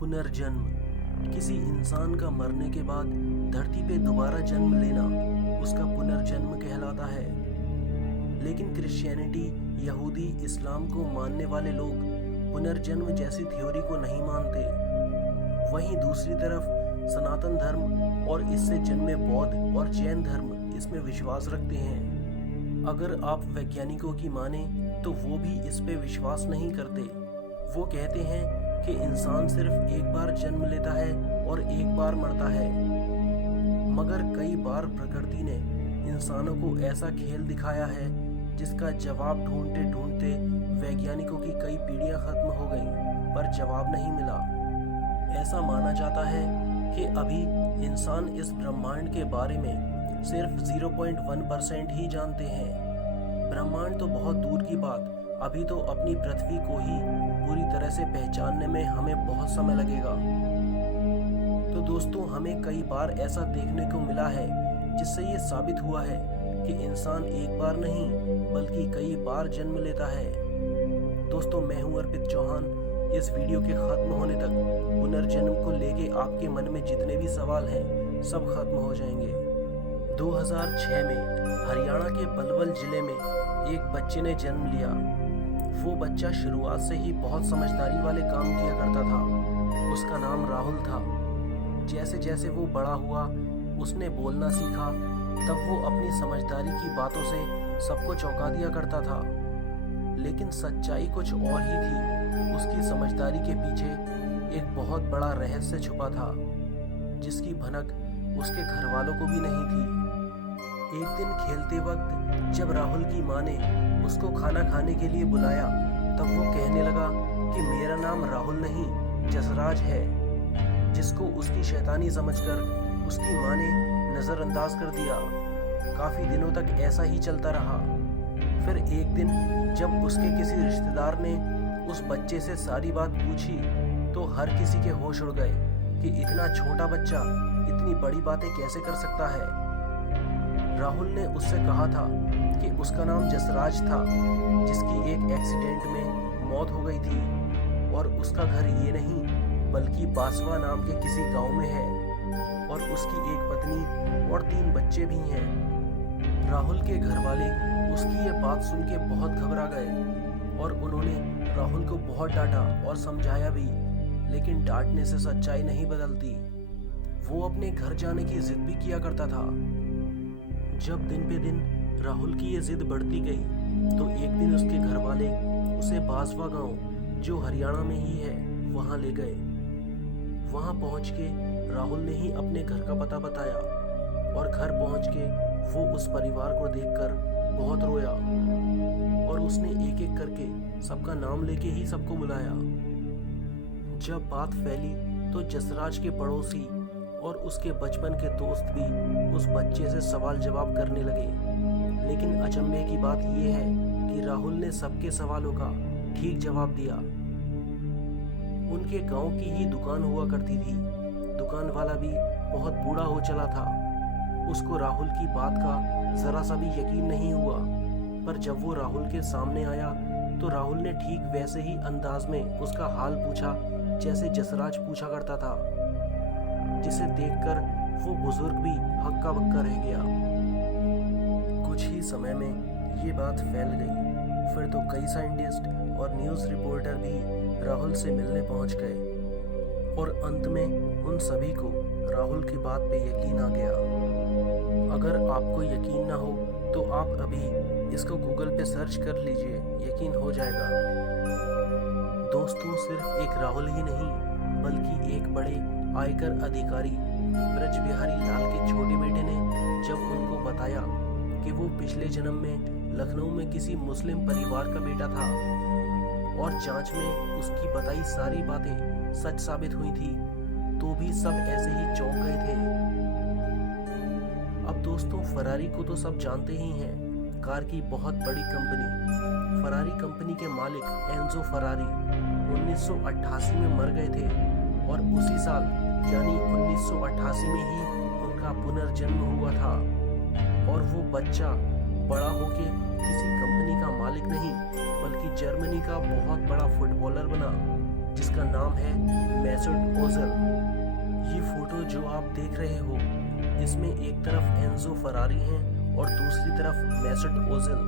पुनर्जन्म किसी इंसान का मरने के बाद धरती पे दोबारा जन्म लेना उसका पुनर्जन्म कहलाता है। लेकिन क्रिश्चियनिटी, यहूदी, इस्लाम को मानने वाले लोग पुनर्जन्म जैसी थ्योरी को नहीं मानते। वहीं दूसरी तरफ सनातन धर्म और इससे जन्मे बौद्ध और जैन धर्म इसमें विश्वास रखते हैं। अगर आप वैज्ञानिकों की माने तो वो भी इस पे विश्वास नहीं करते। वो कहते हैं कि इंसान सिर्फ एक बार जन्म लेता है और एक बार मरता है। मगर कई बार प्रकृति ने इंसानों को ऐसा खेल दिखाया है जिसका जवाब ढूंढते ढूंढते वैज्ञानिकों की कई पीढ़ियां खत्म हो गईं, पर जवाब नहीं मिला। ऐसा माना जाता है कि अभी इंसान इस ब्रह्मांड के बारे में सिर्फ 0.1% ही जानते हैं। ब्रह्मांड तो बहुत दूर की बात, अभी तो अपनी पृथ्वी को ही पूरी तरह से पहचानने में हमें बहुत समय लगेगा। तो दोस्तों, हमें कई बार ऐसा देखने को मिला है जिससे ये साबित हुआ है कि इंसान एक बार नहीं बल्कि कई बार जन्म लेता है। दोस्तों, मैं हूं अर्पित चौहान। इस वीडियो के खत्म होने तक पुनर्जन्म को लेके आपके मन में जितने भी सवाल हैं सब खत्म हो जाएंगे। 2006 में हरियाणा के पलवल जिले में एक बच्चे ने जन्म लिया। वो बच्चा शुरुआत से ही बहुत समझदारी वाले काम किया करता था। उसका नाम राहुल था। जैसे जैसे वो बड़ा हुआ, उसने बोलना सीखा, तब वो अपनी समझदारी की बातों से सबको चौंका दिया करता था। लेकिन सच्चाई कुछ और ही थी। उसकी समझदारी के पीछे एक बहुत बड़ा रहस्य छुपा था, जिसकी भनक उसके घर वालों को भी नहीं थी। एक दिन खेलते वक्त जब राहुल की माँ ने उसको खाना खाने के लिए बुलाया, तब वो कहने लगा कि मेरा नाम राहुल नहीं जसराज है, जिसको उसकी शैतानी समझकर उसकी माँ ने नज़रअंदाज कर दिया। काफ़ी दिनों तक ऐसा ही चलता रहा। फिर एक दिन जब उसके किसी रिश्तेदार ने उस बच्चे से सारी बात पूछी, तो हर किसी के होश उड़ गए कि इतना छोटा बच्चा इतनी बड़ी बातें कैसे कर सकता है। राहुल ने उससे कहा था कि उसका नाम जसराज था, जिसकी एक एक्सीडेंट में मौत हो गई थी और उसका घर ये नहीं बल्कि बासवा नाम के किसी गांव में है और उसकी एक पत्नी और 3 बच्चे भी हैं। राहुल के घर वाले उसकी ये बात सुन के बहुत घबरा गए और उन्होंने राहुल को बहुत डांटा और समझाया भी, लेकिन डांटने से सच्चाई नहीं बदलती। वो अपने घर जाने की जिद भी किया करता था। जब दिन पे दिन राहुल की ये जिद बढ़ती गई, तो एक दिन उसके घर वाले उसे बासवा गांव, जो हरियाणा में ही है, वहां ले गए। वहां पहुंच के राहुल ने ही अपने घर का पता बताया और घर पहुंच के वो उस परिवार को देखकर बहुत रोया और उसने एक एक करके सबका नाम लेके ही सबको बुलाया। जब बात फैली तो जसराज के पड़ोसी और उसके बचपन के दोस्त भी उस बच्चे से सवाल जवाब करने लगे। लेकिन अचंभे की बात यह है कि राहुल ने सबके सवालों का ठीक जवाब दिया। उनके गांव की ही दुकान हुआ करती थी। दुकान वाला भी बहुत बूढ़ा हो चला था। उसको राहुल की बात का जरा सा भी यकीन नहीं हुआ, पर जब वो राहुल के सामने आया तो राहुल ने ठीक वैसे ही अंदाज में उसका हाल पूछा जैसे जसराज पूछा करता था, जिसे देखकर वो बुजुर्ग भी हक्का बक्का रह गया। कुछ ही समय में ये बात फैल गई। फिर तो कई साइंटिस्ट और न्यूज़ रिपोर्टर भी राहुल से मिलने पहुंच गए और अंत में उन सभी को राहुल की बात पे यकीन आ गया। अगर आपको यकीन ना हो तो आप अभी इसको गूगल पे सर्च कर लीजिए, यकीन हो जाएगा। दोस्तों, सिर्फ एक राहुल ही नहीं बल्कि एक बड़े आयकर अधिकारी ब्रज बिहारी लाल के छोटे बेटे ने जब उनको बताया कि वो पिछले जन्म में लखनऊ में किसी मुस्लिम परिवार का बेटा था और जांच में उसकी बताई सारी बातें सच साबित हुई थी, तो भी सब ऐसे ही चौंक गए थे। अब दोस्तों, फरारी को तो सब जानते ही हैं, कार की बहुत बड़ी कंपनी। फरारी कंपनी के मालिक एंजो फरारी 1988 में मर गए थे और उसी साल यानी 1988 में ही उनका पुनर्जन्म हुआ था और वो बच्चा बड़ा होके किसी कंपनी का मालिक नहीं बल्कि जर्मनी का बहुत बड़ा फुटबॉलर बना, जिसका नाम है मेसुट ओजिल। ये फोटो जो आप देख रहे हो, इसमें एक तरफ एंजो फरारी हैं और दूसरी तरफ मेसुट ओजिल।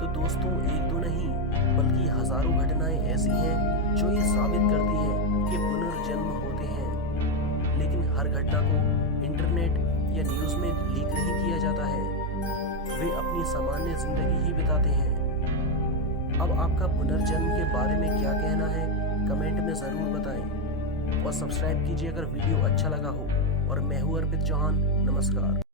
तो दोस्तों, एक दो नहीं बल्कि हजारों घटनाएं ऐसी हैं जो ये साबित करती हैं कि पुनर्जन्म होते हैं। लेकिन हर घटना को इंटरनेट या न्यूज़ में लीक नहीं किया जाता है, वे अपनी सामान्य जिंदगी ही बिताते हैं। अब आपका पुनर्जन्म के बारे में क्या कहना है, कमेंट में ज़रूर बताएं और सब्सक्राइब कीजिए अगर वीडियो अच्छा लगा हो। और मैं हूँ अर्पित चौहान, नमस्कार।